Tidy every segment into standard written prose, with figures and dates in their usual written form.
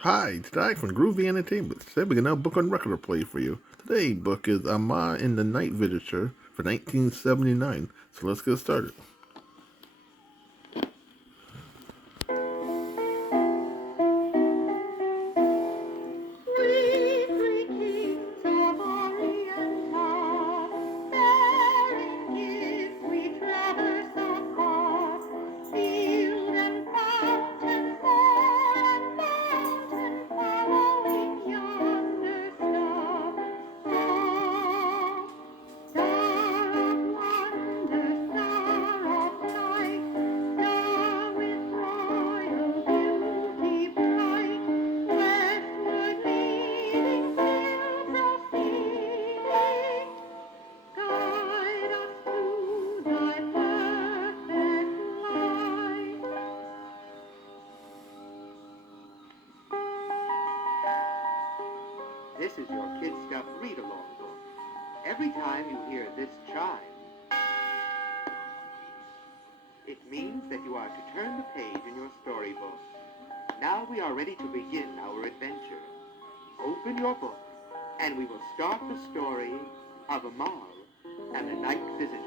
Hi, today from Groovy Entertainment. Today we got another book on record to play for you. Today's book is Amahl and the Night Visitor for 1979. So let's get started. This is your Kid Stuff read-along book. Every time you hear this chime, it means that you are to turn the page in your storybook. Now we are ready to begin our adventure. Open your book, and we will start the story of Amahl and the Night Visitors.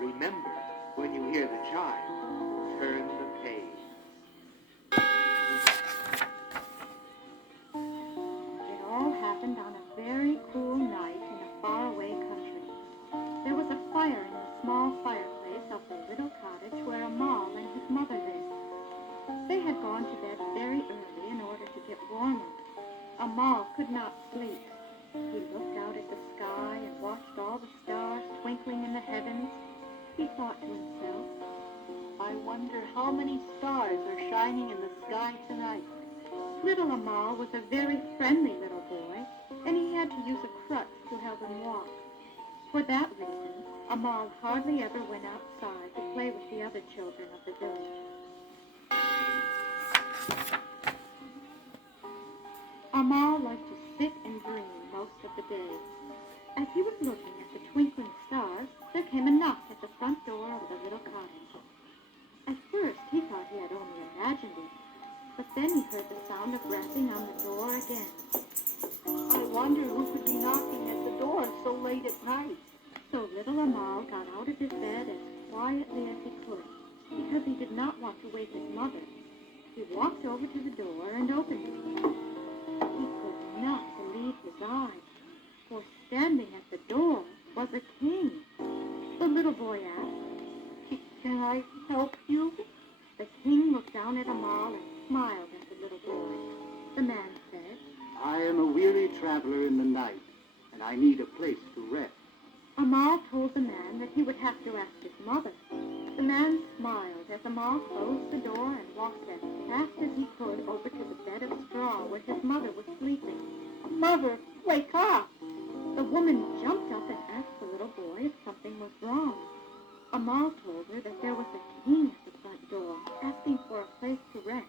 Remember, when you hear the chime, turn the page. It all happened on a very cool night in a faraway country. There was a fire in the small fireplace of the little cottage where Amahl and his mother lived. They had gone to bed very early in order to get warmer. Amahl could not sleep. He looked out at the sky and watched all the stars twinkling in the heavens. He thought to himself, I wonder how many stars are shining in the sky tonight. Little Amahl was a very friendly little boy, and he had to use a crutch to help him walk. For that reason, Amahl hardly ever went outside to play with the other children of the village. Amahl liked to sit and dream most of the day. As he was looking at the twinkling stars, there came a knock at the front door of the little cottage. At first, he thought he had only imagined it, but then he heard the sound of rapping on the door again. I wonder who could be knocking at the door so late at night. So little Amahl got out of his bed as quietly as he could, because he did not want to wake his mother. He walked over to the door and opened it. He could not believe his eyes, for standing at the door was a king. The little boy asked, Can I help you? The king looked down at Amahl and smiled at the little boy. The man said, I am a weary traveler in the night, and I need a place to rest. Amahl told the man that he would have to ask his mother. The man smiled as Amahl closed the door and walked as fast as he could over to the bed of straw where his mother was sleeping. Mother, wake up! The woman jumped up and asked the little boy if something was wrong. Amahl told her that there was a king at the front door, asking for a place to rest.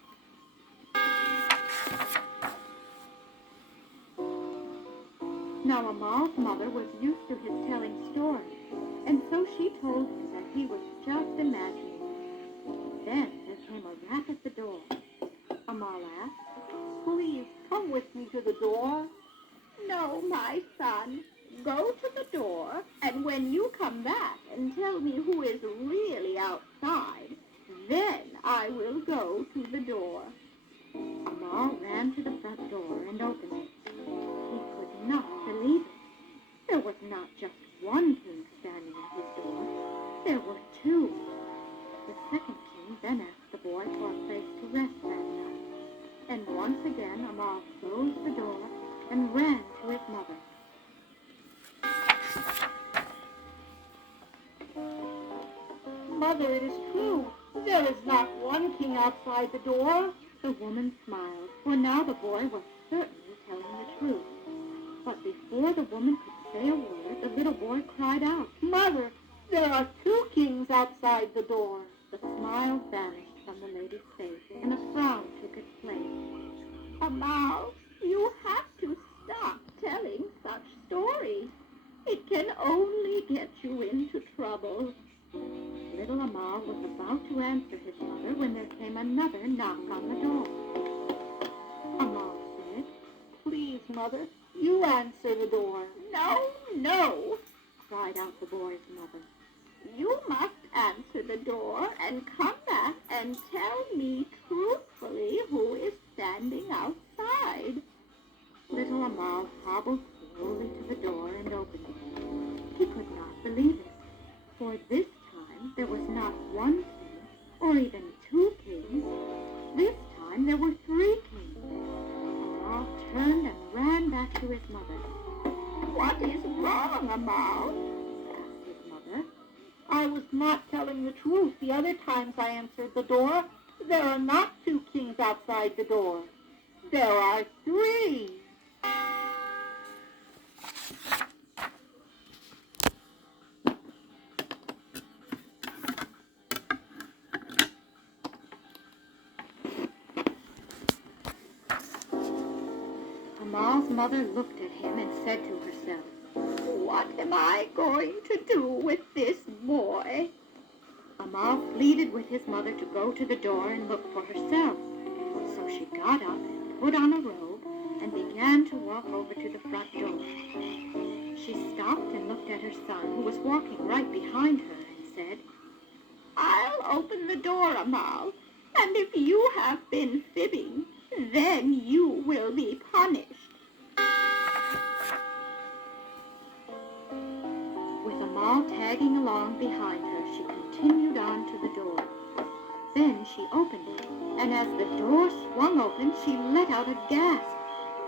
Now Amal's mother was used to his telling stories, and so she told him that he was just imagining it. Then there came a rap at the door. Amahl asked, Please come with me to the door. No, my son. Go to the door, and when you come back and tell me who is really outside, then I will go to the door. Amahl ran to the front door and opened it. He could not believe it. There was not just one king standing at his door. There were two. The second king then asked the boy for a place to rest that night. And once again Amahl closed the door and ran to his mother. Mother, it is true. There is not one king outside the door. The woman smiled, for now the boy was certainly telling the truth. But before the woman could say a word, the little boy cried out, Mother, there are two kings outside the door. The smile vanished from the lady's face, and a frown took its place. Amahl, you have to stop telling such stories. It can only get you into trouble. Little Amahl was about to answer his mother when there came another knock on the door. Mother. You answer the door. No, no, cried out the boy's mother. You must answer the door and come back and tell me truthfully who is standing outside. Little Amal hobbled slowly to the door and opened it. He could not believe it, for this time there was not one king or even two kings. This time there were three kings. Amal turned and ran back to his mother. What is wrong, Amal? Asked his mother. I was not telling the truth the other times I answered the door. There are not two kings outside the door. There are three. Amal's mother looked at him and said to herself, What am I going to do with this boy? Amal pleaded with his mother to go to the door and look for herself. So she got up and put on a robe and began to walk over to the front door. She stopped and looked at her son, who was walking right behind her, and said, I'll open the door, Amal, and if you have been fibbing, then you will be punished. With Amal tagging along behind her, she continued on to the door. Then she opened it, and as the door swung open, she let out a gasp,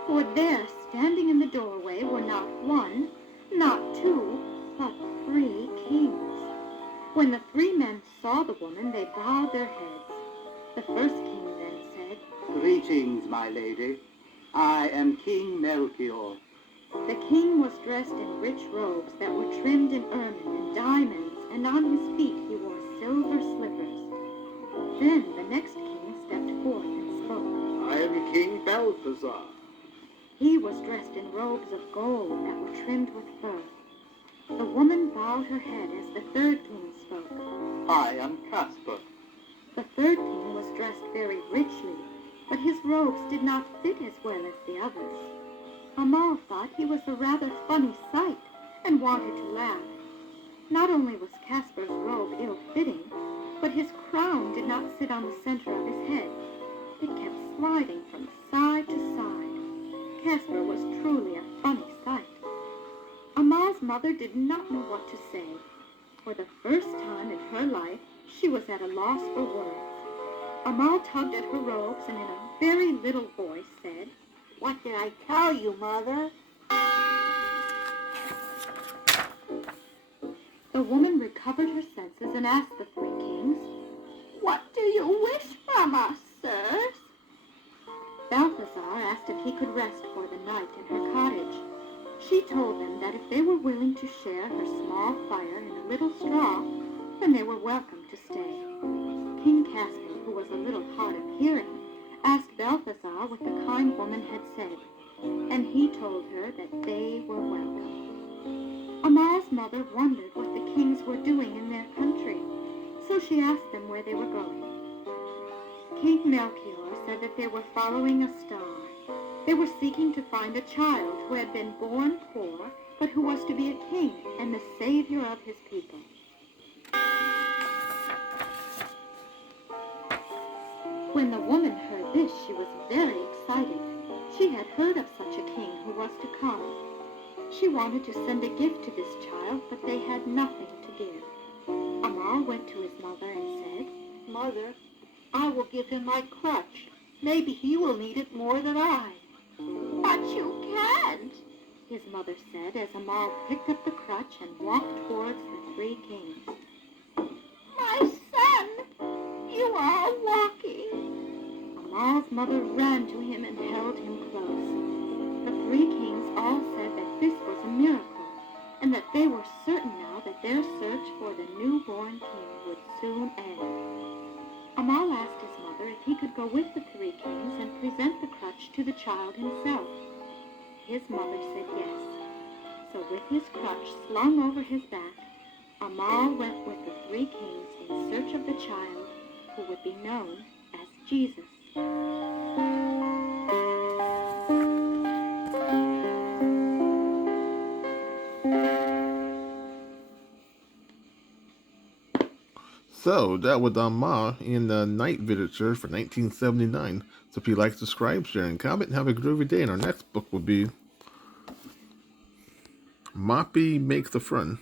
for there, standing in the doorway, were not one, not two, but three kings. When the three men saw the woman, they bowed their heads. The first king then said, Greetings, my lady. I am King Melchior. The king was dressed in rich robes that were trimmed in ermine and diamonds, and on his feet he wore silver slippers. Then the next king stepped forth and spoke. I am King Balthazar. He was dressed in robes of gold that were trimmed with fur. The woman bowed her head as the third king spoke. I am Caspar. The third king was dressed very richly, but his robes did not fit as well as the others. Amal thought he was a rather funny sight and wanted to laugh. Not only was Caspar's robe ill-fitting, but his crown did not sit on the center of his head. It kept sliding from side to side. Caspar was truly a funny sight. Amal's mother did not know what to say. For the first time in her life, she was at a loss for words. Amal tugged at her robes and in a very little voice said, What did I tell you, Mother? The woman recovered her senses and asked the three kings, What do you wish from us, sirs? Balthazar asked if he could rest for the night in her cottage. She told them that if they were willing to share her small fire and a little straw, then they were welcome to stay. King Caspar, who was a little hard of hearing, asked Balthazar what the kind woman had said, and he told her that they were welcome. Amal's mother wondered what the kings were doing in their country, so she asked them where they were going. King Melchior said that they were following a star. They were seeking to find a child who had been born poor, but who was to be a king and the savior of his people. When the woman heard this, she was very excited. She had heard of such a king who was to come. She wanted to send a gift to this child, but they had nothing to give. Amal went to his mother and said, Mother, I will give him my crutch. Maybe he will need it more than I. But you can't, his mother said as Amal picked up the crutch and walked towards the three kings. My son, you are walking. Amal's mother ran to him and held him close. The three kings all said that this was a miracle, and that they were certain now that their search for the newborn king would soon end. Amal asked his mother if he could go with the three kings and present the crutch to the child himself. His mother said yes. So with his crutch slung over his back, Amahl went with the three kings in search of the child who would be known as Jesus. So that was amahl in the night literature for 1979. So if you like, subscribe, share, and comment, and have a groovy day. And our next book will be Moppy Makes a Friend.